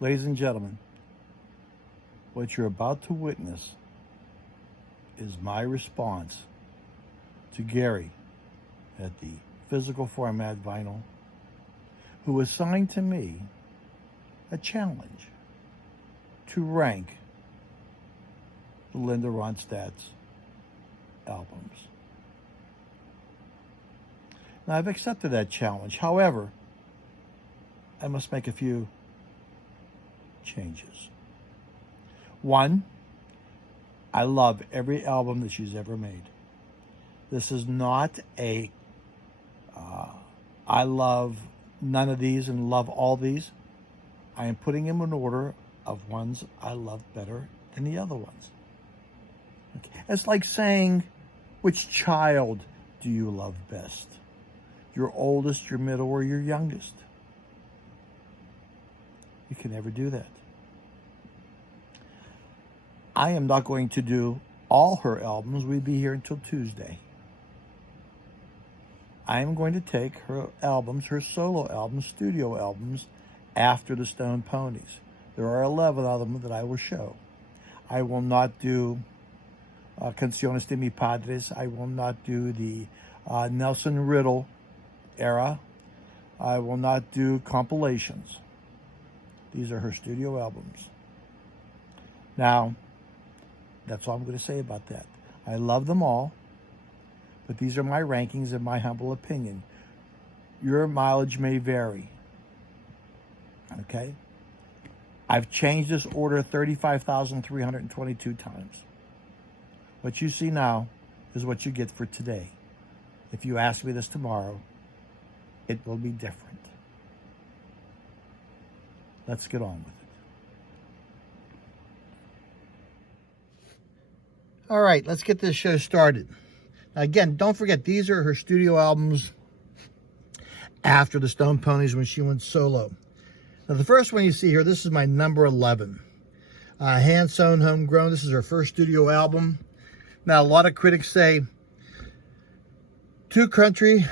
Ladies and gentlemen, what you're about to witness is my response to Gary at the physical format vinyl, who assigned to me a challenge to rank the Linda Ronstadt's albums. Now, I've accepted that challenge. However, I must make a few changes. One, I love every album that she's ever made. This is not a I love none of these and love all these. I am putting them in order of ones I love better than the other ones. Okay. It's like saying, which child do you love best? Your oldest, your middle, or your youngest? You can never do that. I am not going to do all her albums. We'd be here until Tuesday. I am going to take her albums, her solo albums, studio albums, after the Stone Ponies. There are 11 of them that I will show. I will not do Canciones de mi Padres. I will not do the Nelson Riddle era. I will not do compilations. These are her studio albums. Now, that's all I'm going to say about that. I love them all, but these are my rankings in my humble opinion. Your mileage may vary. Okay? I've changed this order 35,322 times. What you see now is what you get for today. If you ask me this tomorrow, it will be different. Let's get on with it. All right, let's get this show started. Now, again, don't forget, these are her studio albums after the Stone Ponies when she went solo. Now, the first one you see here, this is my number 11. Handson Homegrown. This is her first studio album. Now, a lot of critics say too country,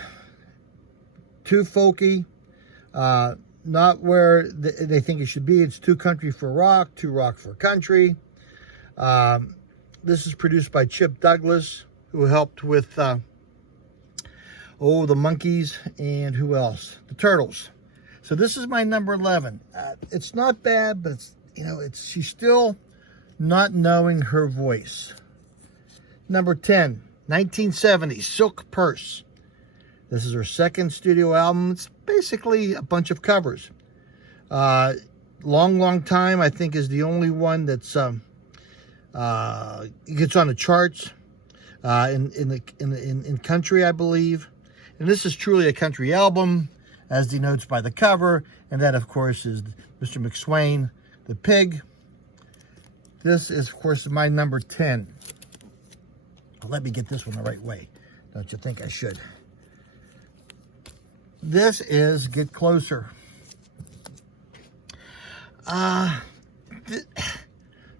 too folky, not where they think it should be. It's too country for rock, too rock for country. This is produced by Chip Douglas, who helped with, the Monkees, and who else? The Turtles. So this is my number 11. It's not bad, but she's still not knowing her voice. Number 10, 1970, Silk Purse. This is her second studio album. It's basically a bunch of covers. Long Time, I think, is the only one that's gets on the charts in country, I believe. And this is truly a country album, as denotes by the cover. And that, of course, is Mr. McSwain, the pig. This is, of course, my number 10. Let me get this one the right way. Don't you think I should? This is Get Closer.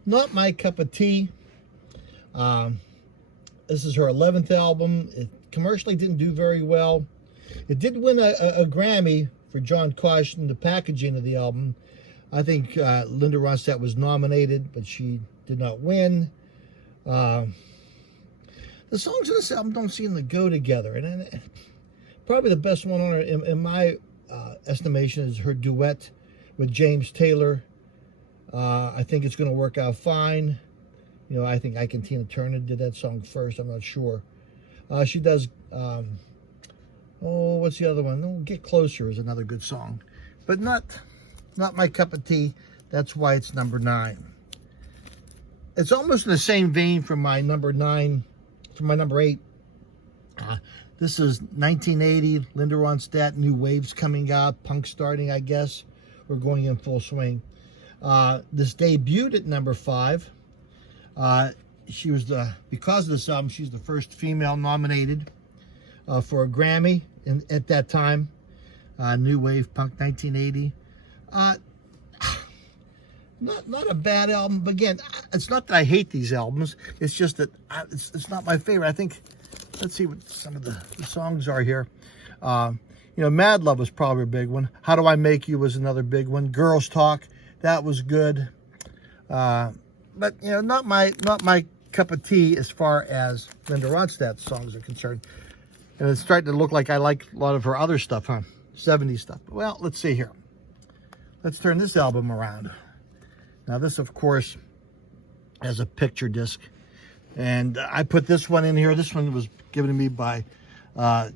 Not my cup of tea. This is her 11th album. It commercially didn't do very well. It did win a Grammy for John Caution, the packaging of the album. I think Linda Ronstadt was nominated, but she did not win. The songs in this album don't seem to go together. And probably the best one on her, in my estimation, is her duet with James Taylor. I think it's going to work out fine. I think I Can Tina Turner did that song first. I'm not sure. She does, what's the other one? Get Closer is another good song. But not my cup of tea. That's why it's number 9. It's almost in the same vein from my number 9, from my number 8. This is 1980, Linda Ronstadt, new waves coming out, punk starting, I guess. We're going in full swing. This debuted at number 5. She was because of this album, she's the first female nominated for a Grammy at that time. New Wave Punk 1980. Not a bad album, but again, it's not that I hate these albums. It's just that it's not my favorite. I think, let's see what some of the songs are here. Mad Love was probably a big one. How Do I Make You was another big one. Girls Talk, That was good. But you know, not my cup of tea as far as Linda Ronstadt songs are concerned. And it's starting to look like I like a lot of her other stuff, huh? 70s stuff. Well, let's see here. Let's turn this album around. Now this, of course, has a picture disc. And I put this one in here. This one was given to me by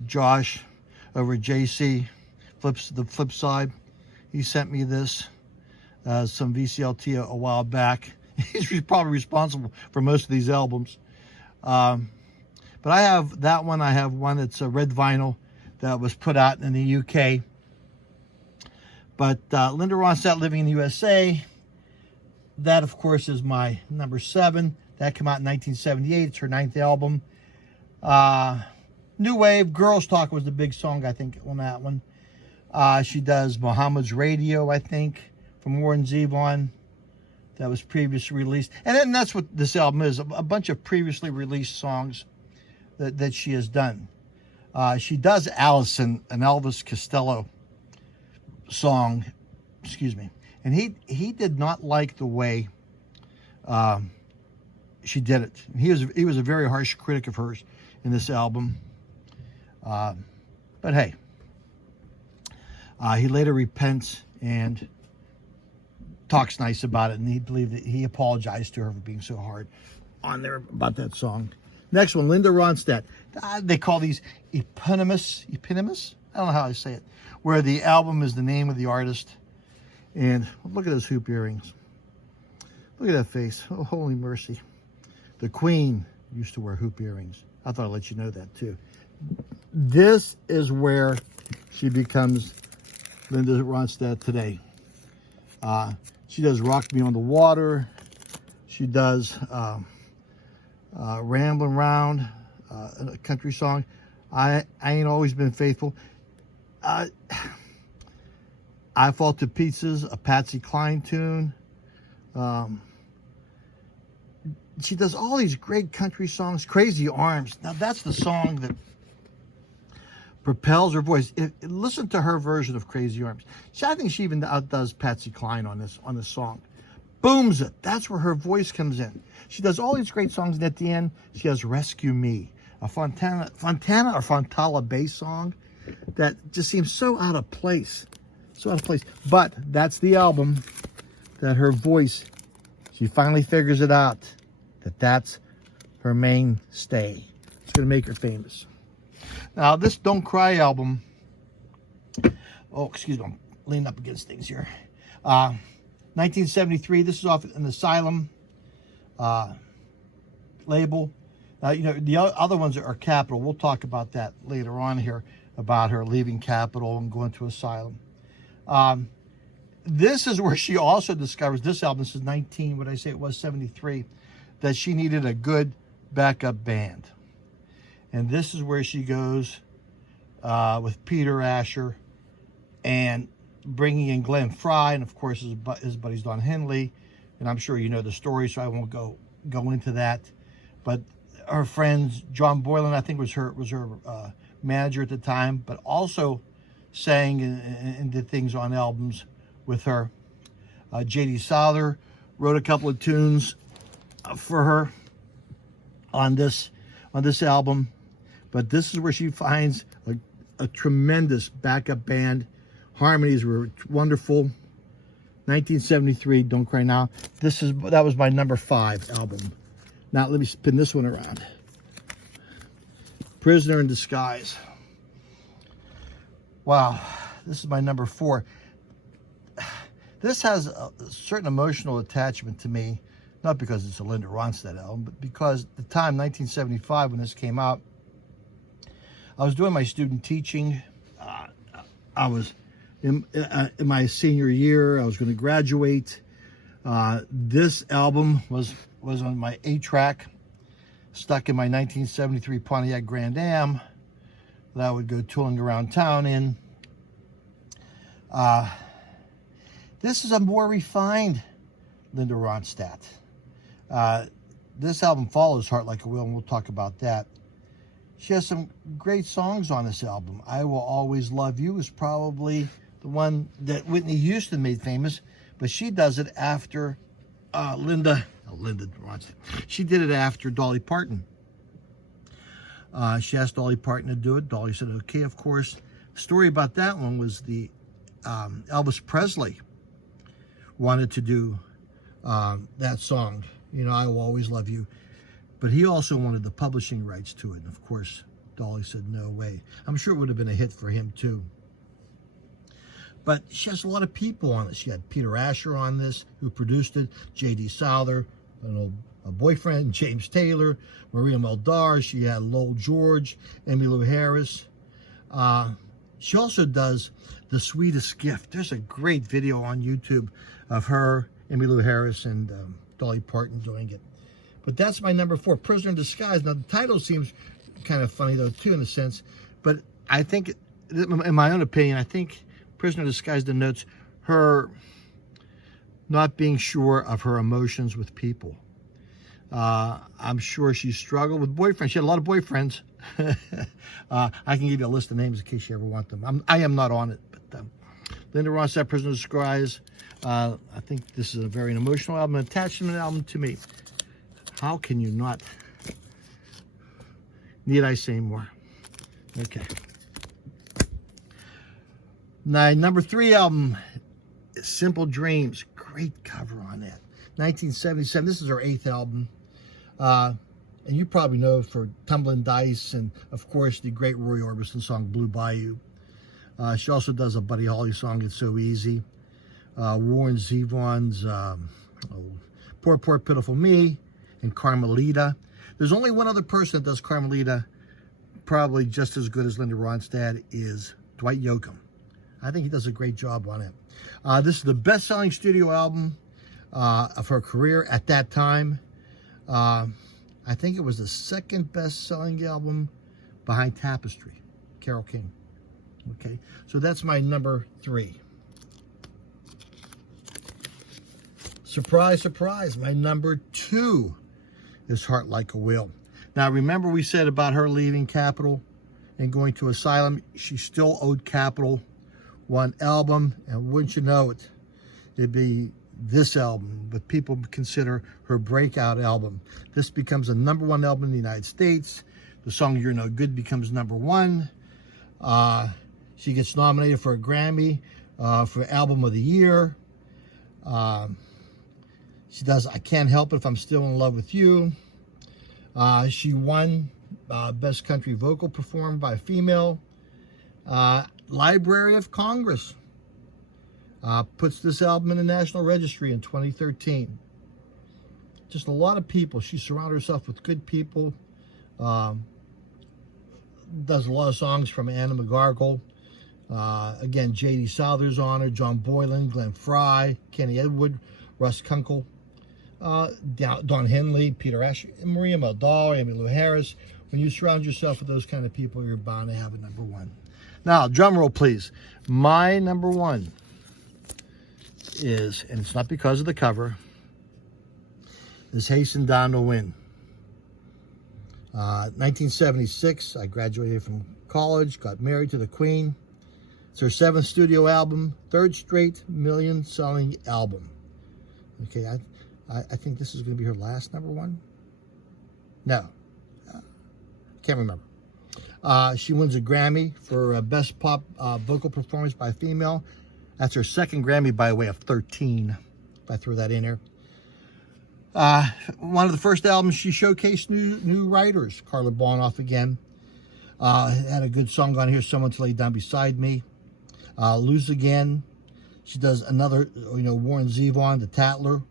Josh over at JC, the flip side. He sent me this, some VCLT a while back. He's probably responsible for most of these albums. But I have that one. I have one that's a red vinyl that was put out in the UK. But Linda Ronstadt, Living in the USA, that, of course, is my number 7. That came out in 1978. It's her 9th album. New Wave, Girls Talk was the big song, I think, on that one. She does Muhammad's Radio, I think, from Warren Zevon. That was previously released. And then that's what this album is, a bunch of previously released songs that she has done. She does Allison, an Elvis Costello song, excuse me. And he did not like the way she did it. He was a very harsh critic of hers in this album. But hey, he later repents and talks nice about it, and he believed that he apologized to her for being so hard on there about that song. Next one, Linda Ronstadt. They call these eponymous? I don't know how I say it. Where the album is the name of the artist. And look at those hoop earrings. Look at that face. Oh, holy mercy. The Queen used to wear hoop earrings. I thought I'd let you know that too. This is where she becomes Linda Ronstadt today. She does Rock Me on the Water. She does Ramblin' Round, a country song. I Ain't Always Been Faithful. I Fall to Pieces, a Patsy Cline tune. She does all these great country songs. Crazy Arms. Now that's the song that propels her voice. Listen to her version of Crazy Arms. I think she even outdoes Patsy Cline on this song. Booms it. That's where her voice comes in. She does all these great songs, and at the end, she has Rescue Me, a Fontana or Fontana bass song that just seems so out of place. So out of place. But that's the album that her voice, she finally figures it out, that's her mainstay. It's going to make her famous. Now, this Don't Cry album, oh, excuse me, I'm leaning up against things here. 1973, this is off an Asylum label. You know, the other ones are Capitol. We'll talk about that later on here, about her leaving Capitol and going to Asylum. This is where she also discovers, this album, this is 73, that she needed a good backup band. And this is where she goes with Peter Asher and bringing in Glenn Frey, and of course his buddies Don Henley. And I'm sure you know the story, so I won't go into that. But her friends, John Boylan, I think was her manager at the time, but also sang and did things on albums with her. J.D. Souther wrote a couple of tunes for her on this album. But this is where she finds a tremendous backup band. Harmonies were wonderful. 1973, Don't Cry Now. That was my number 5 album. Now let me spin this one around. Prisoner in Disguise. Wow, this is my number 4. This has a certain emotional attachment to me, not because it's a Linda Ronstadt album, but because the time, 1975, when this came out, I was doing my student teaching. I was in my senior year. I was going to graduate. This album was on my 8-track, stuck in my 1973 Pontiac Grand Am that I would go tooling around town in. This is a more refined Linda Ronstadt. This album follows Heart Like a Wheel, and we'll talk about that. She has some great songs on this album. I Will Always Love You is probably the one that Whitney Houston made famous, but she does it after Linda Ronstadt. She did it after Dolly Parton. She asked Dolly Parton to do it. Dolly said, okay, of course. The story about that one was the Elvis Presley wanted to do that song, you know, I Will Always Love You. But he also wanted the publishing rights to it. And of course, Dolly said, no way. I'm sure it would have been a hit for him too. But she has a lot of people on it. She had Peter Asher on this, who produced it, J.D. Souther, a boyfriend, James Taylor, Maria Muldaur. She had Lowell George, Emmylou Harris. She also does The Sweetest Gift. There's a great video on YouTube of her, Emmylou Harris, and Dolly Parton doing it. But that's my number 4, Prisoner in Disguise. Now, the title seems kind of funny, though, too, in a sense. But I think, in my own opinion, I think Prisoner in Disguise denotes her not being sure of her emotions with people. I'm sure she struggled with boyfriends. She had a lot of boyfriends. I can give you a list of names in case you ever want them. I am not on it. But Linda Ronstadt, Prisoner in Disguise. I think this is a very emotional album, an attachment album to me. How can you not? Need I say more? Okay. My number 3 album is Simple Dreams. Great cover on that. 1977. This is her 8th album. And you probably know for Tumbling Dice and, of course, the great Roy Orbison song, Blue Bayou. She also does a Buddy Holly song, It's So Easy. Warren Zevon's Poor, Poor, Pitiful Me, and Carmelita. There's only one other person that does Carmelita probably just as good as Linda Ronstadt, is Dwight Yoakam. I think he does a great job on it. This is the best-selling studio album of her career at that time. I think it was the second best-selling album behind Tapestry, Carole King. Okay, so that's my number 3. Surprise, surprise, my number 2 is Heart Like a Wheel. Now, remember we said about her leaving Capitol and going to Asylum, she still owed Capitol one album, and wouldn't you know it, it'd be this album, but people consider her breakout album. This becomes a #1 album in the United States. The song You're No Good becomes #1. She gets nominated for a Grammy for Album of the Year. She does I Can't Help It If I'm Still in Love with You. She won Best Country Vocal Performed by a Female. Library of Congress puts this album in the National Registry in 2013. Just a lot of people. She surrounded herself with good people. Does a lot of songs from Anna McGargle. Again, J.D. Souther's on her, John Boylan, Glenn Frey, Kenny Edward, Russ Kunkel, Don Henley, Peter Asher, Maria Muldaur, Emmylou Harris. When you surround yourself with those kind of people, you're bound to have a #1. Now, drum roll, please. My #1 is, and it's not because of the cover, is Hasten Down the Wind. 1976, I graduated from college, got married to the Queen. It's her 7th studio album, 3rd straight million-selling album. Okay, I think this is going to be her last #1. No, can't remember. She wins a Grammy for Best Pop Vocal Performance by a Female. That's her 2nd Grammy by way of 13, if I throw that in there. One of the first albums she showcased new writers. Carla Bonoff again. Had a good song on here, Someone to Lay Down Beside Me. Lose Again. She does another, Warren Zevon, The Tattler.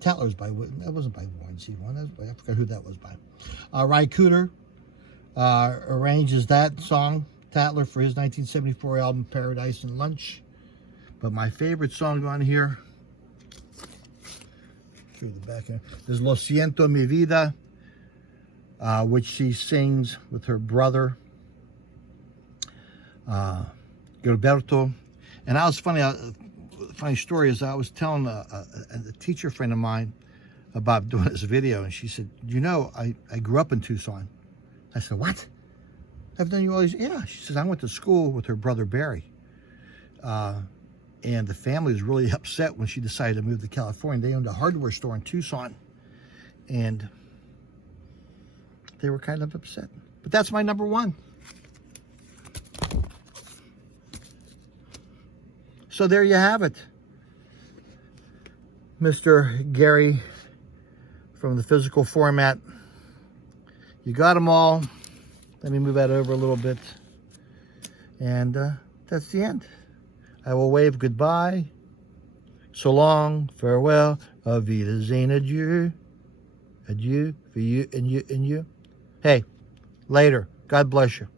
Tattler's by, that wasn't by Warren Zevon. I forgot who that was by. Ry Cooder arranges that song, Tattler, for his 1974 album Paradise and Lunch. But my favorite song on here, through the back here, is Lo Siento Mi Vida, which she sings with her brother, Gilberto. And I was funny story is I was telling a teacher friend of mine about doing this video, and she said, I grew up in Tucson. I said, what? I've known you all these. Yeah, she says, I went to school with her brother Barry. And the family was really upset when she decided to move to California. They owned a hardware store in Tucson. And they were kind of upset. But that's my number one. So there you have it. Mr. Gary from the physical format. You got them all. Let me move that over a little bit. And that's the end. I will wave goodbye. So long, farewell, auf Wiedersehen, adieu. Adieu for you and you and you. Hey, later. God bless you.